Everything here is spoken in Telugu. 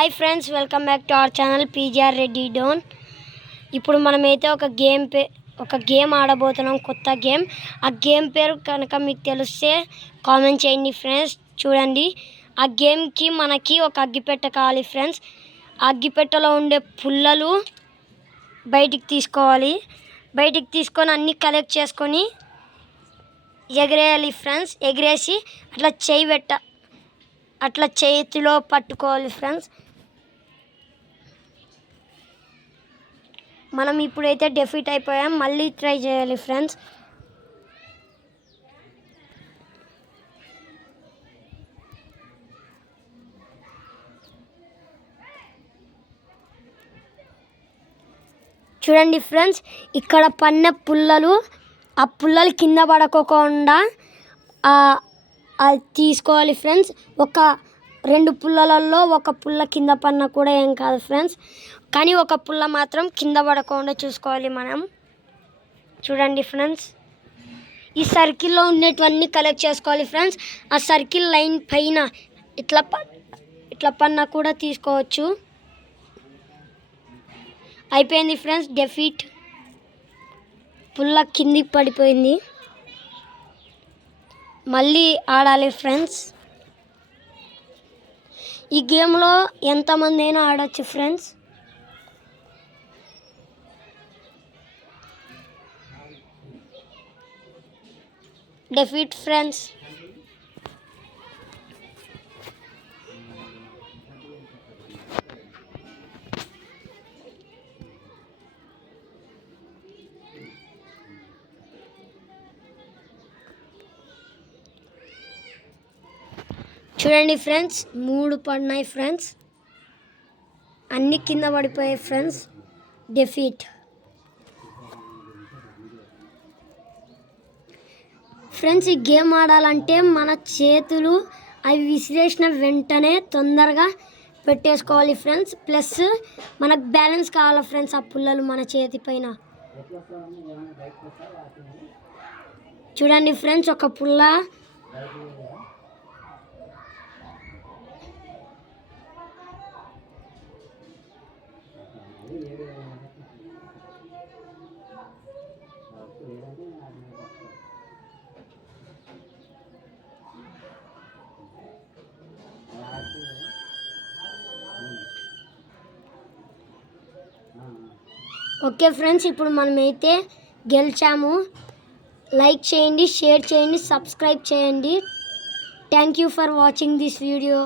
Hi friends, welcome back to our channel PGR Reddy Dhone. ఇప్పుడు మనమైతే ఒక గేమ్ ఆడబోతున్నాం, కొత్త గేమ్. ఆ గేమ్ పేరు కనుక మీకు తెలిస్తే కామెంట్ చేయండి ఫ్రెండ్స్. చూడండి, ఆ గేమ్కి మనకి ఒక అగ్గిపెట్ట కావాలి ఫ్రెండ్స్. ఆ అగ్గిపెట్టలో ఉండే పుల్లలు బయటికి తీసుకోవాలి. బయటికి తీసుకొని అన్నీ కలెక్ట్ చేసుకొని ఎగిరేయాలి ఫ్రెండ్స్. ఎగిరేసి అట్లా చేతిలో పట్టుకోవాలి ఫ్రెండ్స్. మనం ఇప్పుడైతే డెఫీట్ అయిపోయాం, మళ్ళీ ట్రై చేయాలి ఫ్రెండ్స్. చూడండి ఫ్రెండ్స్, ఇక్కడ పన్న పుల్లలు, ఆ పుల్లలు కింద పడకోకుండా అది తీసుకోవాలి ఫ్రెండ్స్. ఒక 2 పుల్లలలో ఒక పుల్ల కింద పన్న కూడా ఏం కాదు ఫ్రెండ్స్, కానీ ఒక పుల్ల మాత్రం కింద పడకుండా చూసుకోవాలి మనం. చూడండి ఫ్రెండ్స్, ఈ సర్కిల్లో ఉండేటివన్నీ కలెక్ట్ చేసుకోవాలి ఫ్రెండ్స్. ఆ సర్కిల్ లైన్ పైన ఇట్లా పన్న కూడా తీసుకోవచ్చు. అయిపోయింది ఫ్రెండ్స్, డెఫీట్. పుల్ల కిందికి పడిపోయింది. మళ్ళీ ఆడాలి ఫ్రెండ్స్. ఈ గేమ్లో ఎంతమంది అయినా ఆడచ్చు ఫ్రెండ్స్. డెఫీట్ ఫ్రెండ్స్. చూడండి ఫ్రెండ్స్, 3 పడినాయి ఫ్రెండ్స్, అన్నీ కింద పడిపోయాయి ఫ్రెండ్స్. డెఫీట్ ఫ్రెండ్స్. ఈ గేమ్ ఆడాలంటే మన చేతులు అవి విసిరేసిన వెంటనే తొందరగా పెట్టేసుకోవాలి ఫ్రెండ్స్. ప్లస్ మనకు బ్యాలెన్స్ కావాలి ఫ్రెండ్స్. ఆ పుల్లలు మన చేతి పైన. చూడండి ఫ్రెండ్స్, ఒక పుల్ల ఓకే ఫ్రెండ్స్, ఇప్పుడు మనమైతే గెలిచాము. లైక్ చేయండి, షేర్ చేయండి, సబ్స్క్రైబ్ చేయండి. Thank you for watching this video.